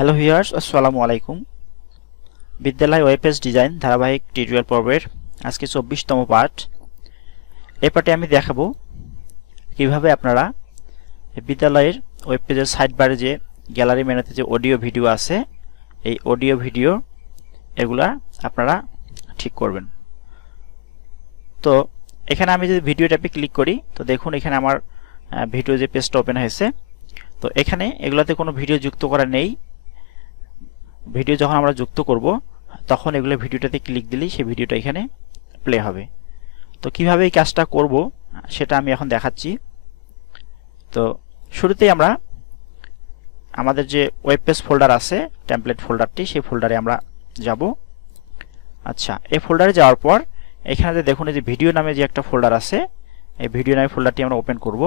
Hello viewers আসসালামু আলাইকুম বিদ্যালয় ওয়েবপেজ ডিজাইন ধারাবাহিক টিউটোরিয়াল পর্বের আজকে চব্বিশতম পার্ট এই পার্টে আমি দেখাবো কীভাবে আপনারা বিদ্যালয়ের ওয়েবপেজের সাইড বারে যে গ্যালারি মেনুতে যে অডিও ভিডিও আছে, এই অডিও ভিডিও এগুলা আপনারা ঠিক করবেন। তো, এখানে আমি যদি ভিডিও ট্যাপে ক্লিক করি, তো দেখুন এখানে আমার ভিডিও যে পেজটা ওপেন হয়েছে। তো এখানে এগুলাতে কোনো ভিডিও যুক্ত করা নেই। ভিডিও যখন আমরা যুক্ত করব, তখন এগুলো ভিডিওটাতে ক্লিক দিলেই সেই ভিডিওটা এখানে প্লে হবে। তো কীভাবে এই কাজটা করব, সেটা আমি এখন দেখাচ্ছি। তো শুরুতেই আমরা আমাদের যে ওয়েব পেজ ফোল্ডার আছে টেমপ্লেট ফোল্ডারটি সেই ফোল্ডারে আমরা যাব। আচ্ছা এই ফোল্ডারে যাওয়ার পর এখানে যে দেখুন এই যে ভিডিও নামে যে একটা ফোল্ডার আছে, এই ভিডিও নামে ফোল্ডারটি আমরা ওপেন করব।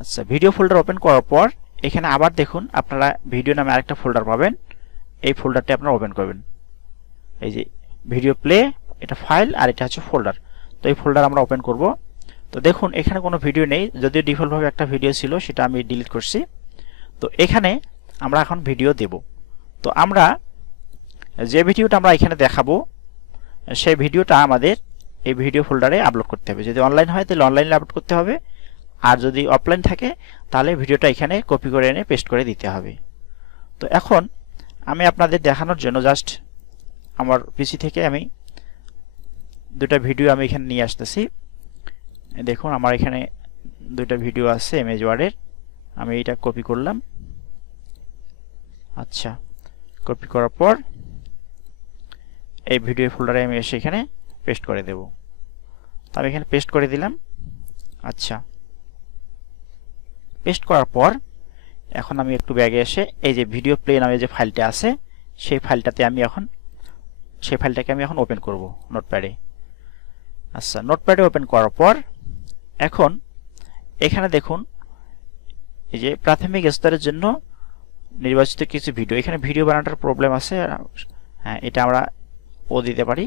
আচ্ছা ভিডিও ফোল্ডার ওপেন করার পর, এখানে আবার দেখুন আপনারা ভিডিও নামে আরেকটা ফোল্ডার পাবেন। এই ফোল্ডারটি আপনারা ওপেন করবেন। এই যে ভিডিও প্লে এটা ফাইল আর এটা হচ্ছে ফোল্ডার তো এই ফোল্ডার আমরা ওপেন করব। তো দেখুন, এখানে কোনো ভিডিও নেই। যদিও ডিফল্টভাবে একটা ভিডিও ছিল, সেটা আমি ডিলিট করছি। তো এখানে আমরা এখন ভিডিও দেব। তো আমরা যে ভিডিওটা আমরা এখানে দেখাবো, সেই ভিডিওটা আমাদের এই ভিডিও ফোল্ডারে আপলোড করতে হবে। যদি অনলাইন হয়, তাহলে অনলাইনে আপলোড করতে হবে। আর যদি অফলাইন থাকে, তাহলে ভিডিওটা এখানে কপি করে এনে পেস্ট করে দিতে হবে। তো এখন আমি আপনাদের দেখানোর জন্য জাস্ট আমার পিসি থেকে আমি দুটা ভিডিও আমি এখানে নিয়ে আসতেছি। দেখুন, আমার এখানে দুইটা ভিডিও আছে এমএজ ওয়ার্ডের আমি এটা কপি করলাম। আচ্ছা কপি করার পর এই ভিডিও ফোল্ডারে আমি এসে এখানে পেস্ট করে দেব। তো আমি এখানে পেস্ট করে দিলাম। আচ্ছা পেস্ট করার পর এখন আমি একটু ব্যাগে এসে এই যে ভিডিও প্লে নামে যে ফাইলটা আছে, সেই ফাইলটাতে আমি এখন, সেই ফাইলটাকে আমি এখন ওপেন করব নোটপ্যাডে আচ্ছা নোটপ্যাডে ওপেন করার পর, এখন এখানে দেখুন, এই যে প্রাথমিক স্তরের জন্য নির্বাচিত কিছু ভিডিও এখানে ভিডিও বানানোর প্রবলেম আছে হ্যাঁ এটা আমরা ও দিতে পারি।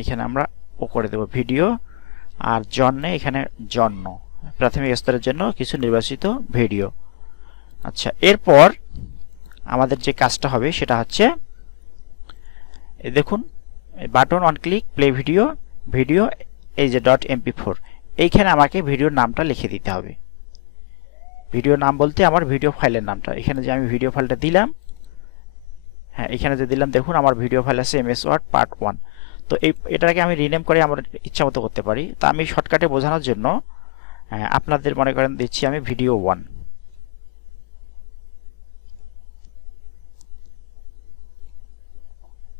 এখানে আমরা ও করে দেব ভিডিও আর জন্যে এখানে জন্য। প্রাথমিক স্তরের জন্য কিছু নির্বাচিত ভিডিও। আচ্ছা এরপর আমাদের যে কাজটা হবে সেটা হচ্ছে দেখুন button on click play video video এই যে ডট এমপি ফোর এইখানে আমাকে ভিডিওর নামটা লিখে দিতে হবে। ভিডিও নাম বলতে আমার ভিডিও ফাইলের নামটা। এখানে যে আমি ভিডিও ফাইলটা দিলাম হ্যাঁ এখানে যে দিলাম, দেখুন, আমার ভিডিও ফাইল আছে M S Word part one তো এই, এটাকে আমি রিনেম করে আমার ইচ্ছা মতো করতে পারি। তা আমি শর্টকাটে বোঝানোর জন্য আপনাদের মনে করেন দিচ্ছি আমি ভিডিও ওয়ান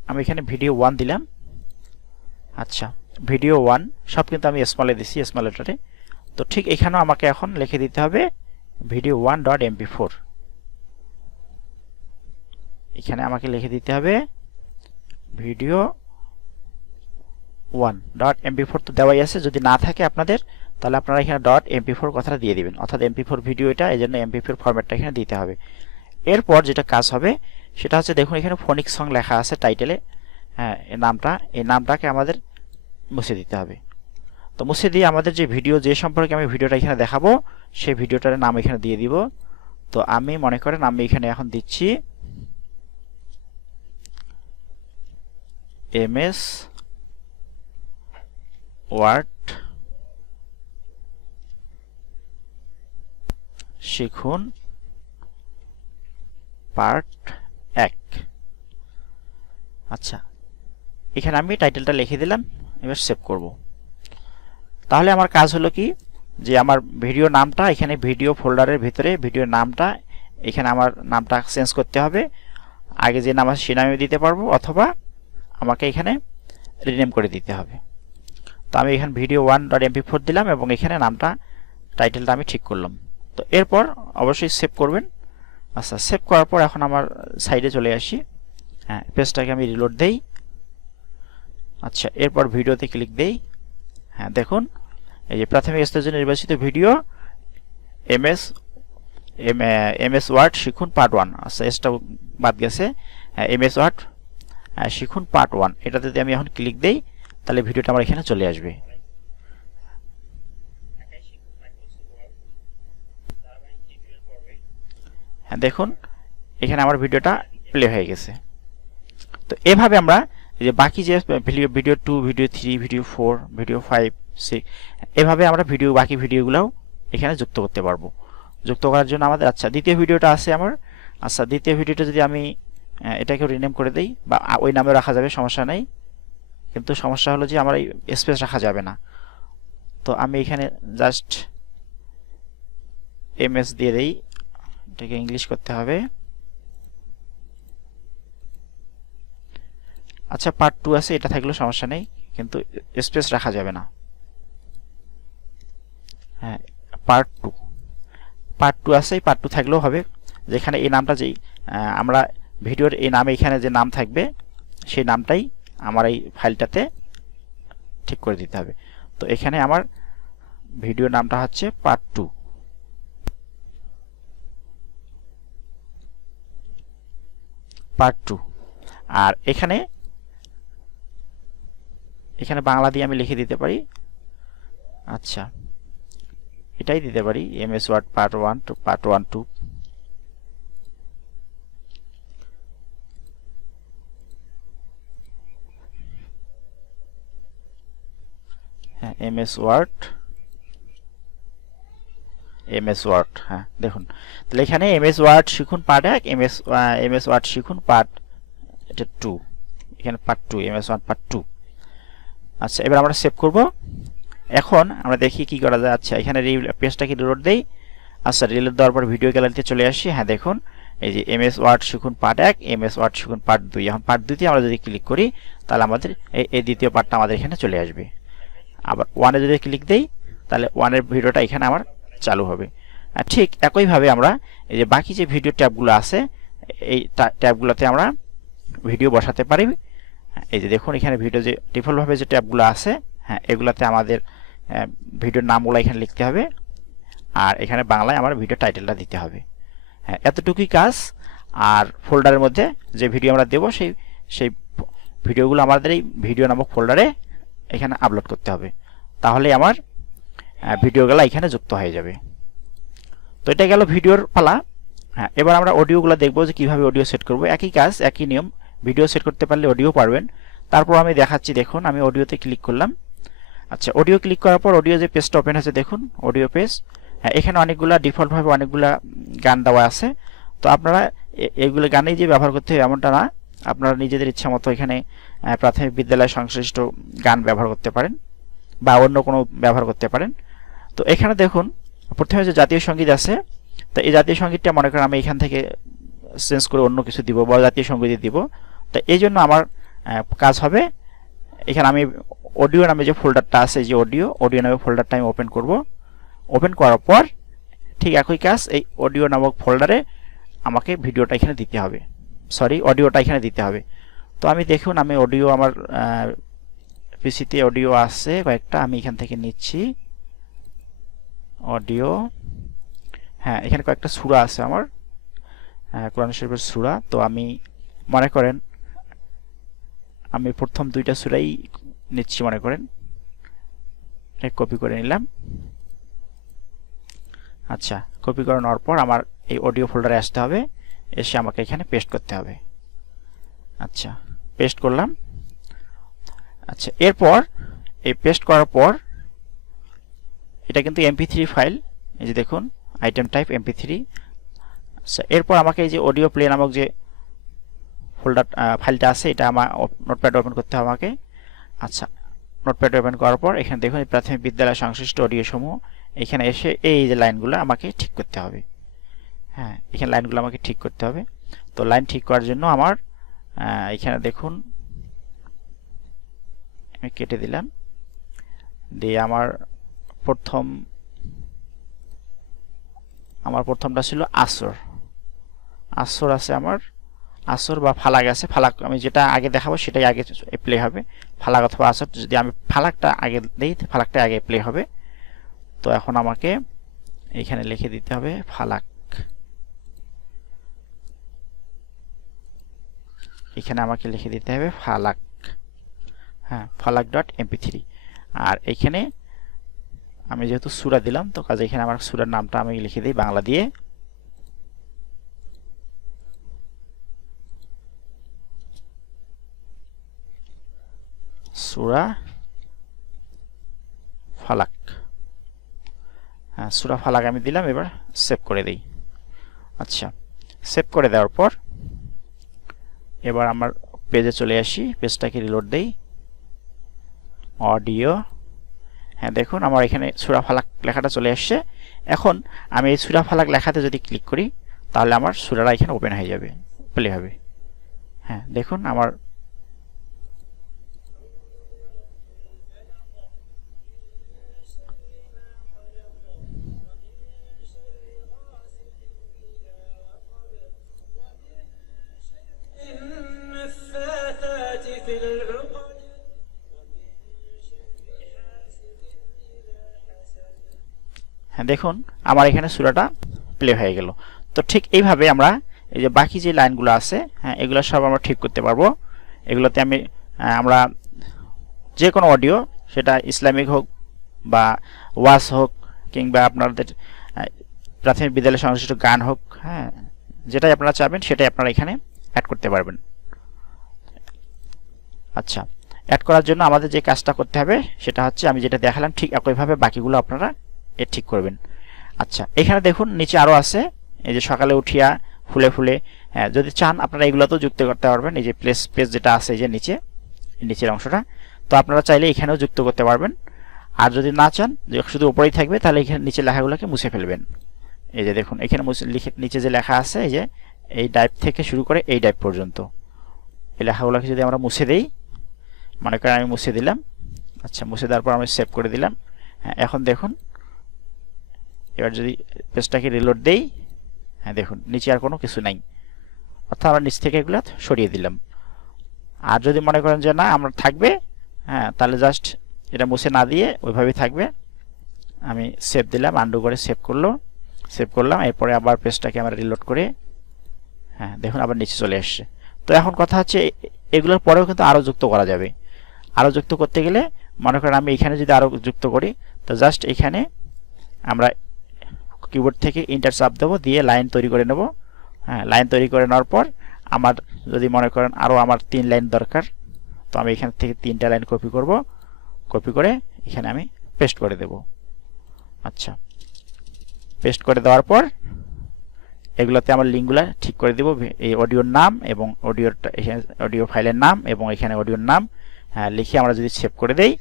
আমি এখানে ভিডিও ওয়ান দিলাম। আচ্ছা ভিডিও ওয়ান সব কিন্তু আমি স্মলে দিচ্ছি স্মল লেটারে তো ঠিক এখানেও আমাকে এখন লিখে দিতে হবে video one dot MP four এখানে আমাকে লিখে দিতে হবে video one dot MP four তো দেওয়াই আছে। যদি না থাকে আপনাদের তাহলে আপনারা এখানে ডট এমপি ফোর কথাটা দিয়ে দিবেন। অর্থাৎ এমপি ফোর ভিডিও এটা এই জন্য এমপি ফোর ফরম্যাটটা এখানে দিতে হবে। এরপর যেটা কাজ হবে, সেটা হচ্ছে দেখুন, এখানে ফোনিক সং লেখা আছে টাইটেলে হ্যাঁ এই নামটা এই নামটাকে আমাদের মুছে দিতে হবে। তো মুছে দিয়ে আমাদের যে ভিডিও যে সম্পর্কে আমি ভিডিওটা এখানে দেখাবো, সেই ভিডিওটার নাম এখানে দিয়ে দিব। তো আমি মনে করেন আমি এখানে এখন দিচ্ছি এম এস ওয়ার্ড শিখুন পার্ট এক। আচ্ছা এখানে আমি টাইটেলটা লিখে দিলাম, এবার সেভ করব। তাহলে আমার কাজ হলো কি, যে আমার ভিডিও নামটা এখানে ভিডিও ফোল্ডারের ভিতরে ভিডিওর নামটা এখানে আমার নামটা চেঞ্জ করতে হবে। আগে যে নাম আছে সে নামে দিতে পারব, অথবা আমাকে এখানে রিনেম করে দিতে হবে। তো আমি এখানে video one dot MP four দিলাম এবং এখানে নামটা, টাইটেলটা আমি ঠিক করলাম। তো এরপর অবশ্যই সেভ করবেন। আচ্ছা সেভ করার পর এখন আমার সাইডে চলে আসি। হ্যাঁ পেজটাকে আমি রিলোড দেই। আচ্ছা এরপর ভিডিওতে ক্লিক দেই। হ্যাঁ দেখুন, এই যে প্রাথমিক স্তরের জন্য নির্বাচিত video MS M MS Word শিখুন পার্ট ওয়ান আচ্ছা এসটা বাদ গেছে। হ্যাঁ এম এমএস ওয়ার্ড শিখুন পার্ট ওয়ান এটাতে যদি আমি এখন ক্লিক দেই, তাহলে ভিডিওটা আমার এখানে চলে আসবে হ্যাঁ দেখুন, এখানে আমার ভিডিওটা প্লে হয়ে গেছে। তো এভাবে আমরা যে বাকি যে video video two video three video four video five six এভাবে আমরা ভিডিও বাকি ভিডিওগুলোও এখানে যুক্ত করতে পারব। যুক্ত করার জন্য আমাদের আচ্ছা দ্বিতীয় ভিডিওটা আছে আমার। আচ্ছা দ্বিতীয় ভিডিওটা যদি আমি এটাকে রিনেম করে দেই, বা ওই নামে রাখা যাবে, সমস্যা নেই। কিন্তু সমস্যা হলো যে আমার এই স্পেস রাখা যাবে না। তো আমি এখানে জাস্ট এমএস দিয়ে দেই। এটাকে ইংলিশ করতে হবে। আচ্ছা পার্ট টু আছে, এটা থাকলেও সমস্যা নেই, কিন্তু স্পেস রাখা যাবে না। হ্যাঁ পার্ট টু পার্ট টু আছে পার্ট টু থাকলেও হবে। যেখানে এই নামটা যেই আমরা ভিডিওর এই নামে এখানে যে নাম থাকবে, সেই নামটাই আমার এই ফাইলটাতে ঠিক করে দিতে হবে। তো এখানে আমার ভিডিও নামটা হচ্ছে পার্ট টু পার্ট টু আর এখানে এখানে বাংলা দিয়ে আমি লিখে দিতে পারি। আচ্ছা এটাই দিতে পারি M S Word part one two part one two হ্যাঁ M S Word M S Word হ্যাঁ দেখুন। তাহলে এখানে এম এস ওয়ার্ড শিখুন পার্ট এক M S M S Word শিখুন পার্ট, এটা টু, এখানে part two M S one part two. আচ্ছা এবার আমরা সেভ করব। এখন আমরা দেখি কি করা যায় আচ্ছা এখানে পেজটা কি রিলোড দেই? আচ্ছা রিলোড দেওয়ার পর ভিডিও গ্যালারিতে চলে আসি। হ্যাঁ দেখুন, এই যে এম এস ওয়ার্ড শিখুন পার্ট এক এম এস ওয়ার্ড শিখুন পার্ট দুই। এখন পার্ট দুইতে আমরা যদি ক্লিক করি, তাহলে আমাদের এই দ্বিতীয় পার্টটা আমাদের এখানে চলে আসবে। আবার ওয়ানে যদি ক্লিক দেই, তাহলে ওয়ানের ভিডিওটা এখানে আমার চালু হবে। ঠিক একইভাবে আমরা এই যে বাকি যে ভিডিও ট্যাবগুলো আছে, এই ট্যাবগুলোতে আমরা ভিডিও বসাতে পারি। এই যে দেখুন এখানে ভিডিও যে ডিফল্টভাবে যে ট্যাবগুলো আছে হ্যাঁ এগুলাতে আমাদের ভিডিওর নামগুলো এখানে লিখতে হবে। আর এখানে বাংলায় আমার ভিডিও টাইটেলটা দিতে হবে। হ্যাঁ এতটুকুই কাজ। আর ফোল্ডারের মধ্যে যে ভিডিও আমরা দেব, সেই সেই ভিডিওগুলো আমাদের এই ভিডিও নামক ফোল্ডারে এখানে আপলোড করতে হবে। তাহলে আমার ভিডিওগুলো এখানে যুক্ত হয়ে যাবে। তো এটা গেল ভিডিওর পালা। হ্যাঁ এবার আমরা অডিওগুলো দেখব যে কীভাবে অডিও সেট করব। একই কাজ, একই নিয়ম, ভিডিও সেট করতে পারলে অডিও পারবেন। তারপর আমি দেখাচ্ছি, দেখুন, আমি অডিওতে ক্লিক করলাম। আচ্ছা অডিও ক্লিক করার পর অডিও যে পেজটা ওপেন হয়েছে, দেখুন, অডিও পেজ। হ্যাঁ এখানে অনেকগুলা ডিফল্টভাবে অনেকগুলা গান দেওয়া আছে। তো আপনারা এগুলো গানেই যে ব্যবহার করতে হবে এমনটা না। আপনারা নিজেদের ইচ্ছা মতো এখানে প্রাথমিক বিদ্যালয় সংশ্লিষ্ট গান ব্যবহার করতে পারেন বা অন্য কোনো ব্যবহার করতে পারেন। তো এখানে দেখুন, প্রথমে যে জাতীয় সংগীত আছে, তো এই জাতীয় সঙ্গীতটা মনে করেন আমি এখান থেকে চেঞ্জ করে অন্য কিছু দিব বা জাতীয় সংগীত দিব। তো এই জন্য আমার কাজ হবে, এখানে আমি অডিও নামে যে ফোল্ডারটা আছে যে অডিও অডিও নামে ফোল্ডারটা আমি ওপেন করব। ওপেন করার পর, ঠিক একই কাজ, এই অডিও নামক ফোল্ডারে আমাকে ভিডিওটা এখানে দিতে হবে। সরি অডিওটা এখানে দিতে হবে। তো আমি দেখুন, আমি অডিও আমার পিসিতে অডিও আছে, কয়েকটা, আমি এখান থেকে নিচ্ছি। অডিও। হ্যাঁ এখানে কয়েকটা সুরা আছে আমার। কোরআন শরীফের সুরা। তো আমি, মনে করেন, আমি প্রথম দুইটা সুরাই নিচ্ছি, মনে করেন। কপি করে নিলাম। আচ্ছা কপি করে নেওয়ার পর আমার এই অডিও ফোল্ডারে আসতে হবে। এসে আমাকে এখানে পেস্ট করতে হবে। আচ্ছা পেস্ট করলাম। আচ্ছা এরপর, এই পেস্ট করার পর এটা কিন্তু এমপি থ্রি ফাইল এই যে দেখুন আইটেম টাইপ এমপি থ্রি এরপর আমাকে এই যে অডিও প্লে নামক যে ফোল্ডার ফাইলটা আছে, এটা আমার নোটপ্যাড ওপেন করতে হবে আমাকে। আচ্ছা নোটপ্যাড ওপেন করার পর এখানে দেখুন প্রাথমিক বিদ্যালয় সংশ্লিষ্ট অডিও সমূহ, এখানে এসে এই যে লাইনগুলো আমাকে ঠিক করতে হবে। হ্যাঁ এখানে লাইনগুলো আমাকে ঠিক করতে হবে। তো লাইন ঠিক করার জন্য আমার এখানে দেখুন, আমি কেটে দিলাম। দিয়ে আমার প্রথম, আমার প্রথমটা ছিল আসর। আসর আছে আমার। আসর বা ফালাক আছে, ফালাক আমি যেটা আগে দেখাবো সেটাই আগে প্লে হবে। ফালাক অথবা আসর, যদি আমি ফালাকটা আগে দিই ফালাকটা আগে প্লে হবে। তো এখন আমাকে এখানে লিখে দিতে হবে ফালাক। এখানে আমাকে লিখে দিতে হবে ফালাক। হ্যাঁ ফালাক ডট এমপি থ্রি আর এখানে আমি যেহেতু সুরা দিলাম, তো কাজে এখানে আমার সুরার নামটা আমি লিখে দিই বাংলা দিয়ে। সুরা ফালাক। হ্যাঁ সুরা ফালাক আমি দিলাম, এবার সেভ করে দিই। আচ্ছা সেভ করে দেওয়ার পর এবার আমার পেজে চলে আসি, পেজটাকে রিলোড দিই। অডিও হ্যাঁ দেখুন আমার এখানে সুরা ফালাক লেখাটা চলে আসছে। এখন আমি এই সুরা ফালাক লেখাতে যদি ক্লিক করি, তাহলে আমার সুরাটা এখানে ওপেন হয়ে যাবে প্লে হবে। হ্যাঁ দেখুন আমার দেখুন, আমার এখানে সুরাটা প্লে হয়ে গেল। তো ঠিক এইভাবে আমরা এই যে বাকি যে লাইনগুলো আছে হ্যাঁ এগুলো সব আমরা ঠিক করতে পারব। এগুলোতে আমি আমরা যে কোনো অডিও সেটা ইসলামিক হোক বা ওয়াজ হোক কিংবা আপনাদের প্রাথমিক বিদ্যালয় সংশ্লিষ্ট গান হোক হ্যাঁ যেটাই আপনারা চাবেন সেটাই আপনারা এখানে অ্যাড করতে পারবেন। আচ্ছা অ্যাড করার জন্য আমাদের যে কাজটা করতে হবে, সেটা হচ্ছে আমি যেটা দেখালাম, ঠিক একইভাবে বাকিগুলো আপনারা এ ঠিক করবেন। আচ্ছা এখানে দেখুন নিচে আরও আছে, এই যে সকালে উঠিয়া ফুলে ফুলে হ্যাঁ যদি চান আপনারা এগুলোতেও যুক্ত করতে পারবেন, এই যে প্লেস পেজ যেটা আছে এই যে নিচে নিচের অংশটা। তো আপনারা চাইলে এখানেও যুক্ত করতে পারবেন। আর যদি না চান, যে শুধু উপরেই থাকবে, তাহলে এখানে নিচে লেখাগুলোকে মুছে ফেলবেন। এই যে দেখুন, এখানে লিখে, নিচে যে লেখা আছে, এই যে এই ডাইপ থেকে শুরু করে এই ডাইপ পর্যন্ত। এই লেখাগুলোকে যদি আমরা মুছে দেই, মনে করেন আমি মুছে দিলাম আচ্ছা মুছে দেওয়ার পর আমি সেভ করে দিলাম। হ্যাঁ এখন দেখুন এবার যদি পেজটাকে রিলোড দেই হ্যাঁ দেখুন, নিচে আর কোনো কিছু নাই। অর্থাৎ আমরা নিচ থেকে এগুলো সরিয়ে দিলাম। আর যদি মনে করেন যে না, আমরা থাকবে হ্যাঁ তাহলে জাস্ট এটা মুছে না দিয়ে ওইভাবেই থাকবে। আমি সেভ দিলাম আন্ডু করে সেভ করল। সেভ করলাম, এরপরে আবার পেজটাকে আমরা রিলোড করে হ্যাঁ দেখুন আবার নিচে চলে আসছে তো এখন কথা হচ্ছে, এগুলোর পরেও কিন্তু আরও যুক্ত করা যাবে। আরও যুক্ত করতে গেলে, মনে করেন আমি এখানে যদি আরও যুক্ত করি, তো জাস্ট এখানে আমরা কিবোর্ড থেকে ইন্টার চাপ দেবো, দিয়ে লাইন তৈরি করে নেব। হ্যাঁ লাইন তৈরি করে নেওয়ার পর আমার যদি মনে করেন আরও আমার তিন লাইন দরকার, তো আমি এখান থেকে তিনটা লাইন কপি করব। কপি করে এখানে আমি পেস্ট করে দেব। আচ্ছা পেস্ট করে দেওয়ার পর এগুলোতে আমার লিঙ্কগুলো ঠিক করে দেব। এই অডিওর নাম এবং অডিওর অডিও ফাইলের নাম এবং এখানে অডিওর নাম হ্যাঁ লিখে আমরা যদি সেভ করে দেই,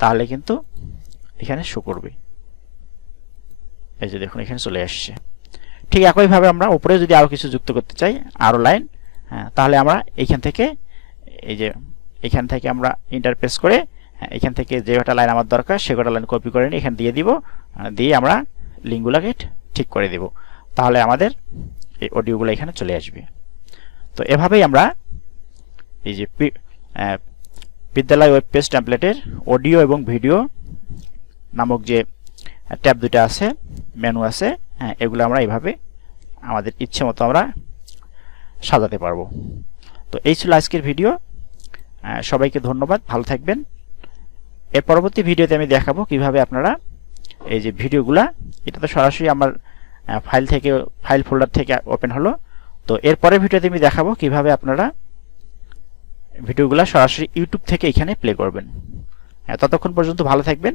তাহলে কিন্তু এখানে শো করবে। এই যে দেখুন এখানে চলে আসছে। ঠিক একইভাবে আমরা উপরে যদি আরও কিছু যুক্ত করতে চাই আরও লাইন হ্যাঁ তাহলে আমরা এইখান থেকে এই যে এখান থেকে আমরা ইন্টারপেস করে হ্যাঁ, এখান থেকে যে কটা লাইন আমার দরকার সে কটা লাইন কপি করে এখানে দিয়ে দিব দিয়ে আমরা লিঙ্কগুলোকে ঠিক করে দেব। তাহলে আমাদের এই অডিওগুলো এখানে চলে আসবে। তো এভাবেই আমরা এই যে বিদ্যালয় ওয়েব পেজ টেমপ্লেটের অডিও এবং ভিডিও নামক যে ট্যাব দুটা আছে মেনু আছে হ্যাঁ এগুলো আমরা এইভাবে আমাদের ইচ্ছে মতো আমরা সাজাতে পারব। তো এই ছিল আজকের ভিডিও। সবাইকে ধন্যবাদ ভালো থাকবেন। এর পরবর্তী ভিডিওতে আমি দেখাবো কীভাবে আপনারা এই যে ভিডিওগুলা এটা তো সরাসরি আমার ফাইল থেকে ফাইল ফোল্ডার থেকে ওপেন হলো। তো এর পরের ভিডিওতে আমি দেখাবো কীভাবে আপনারা ভিডিওগুলো সরাসরি ইউটিউব থেকে এখানে প্লে করবেন। আহ, ততক্ষণ পর্যন্ত ভালো থাকবেন।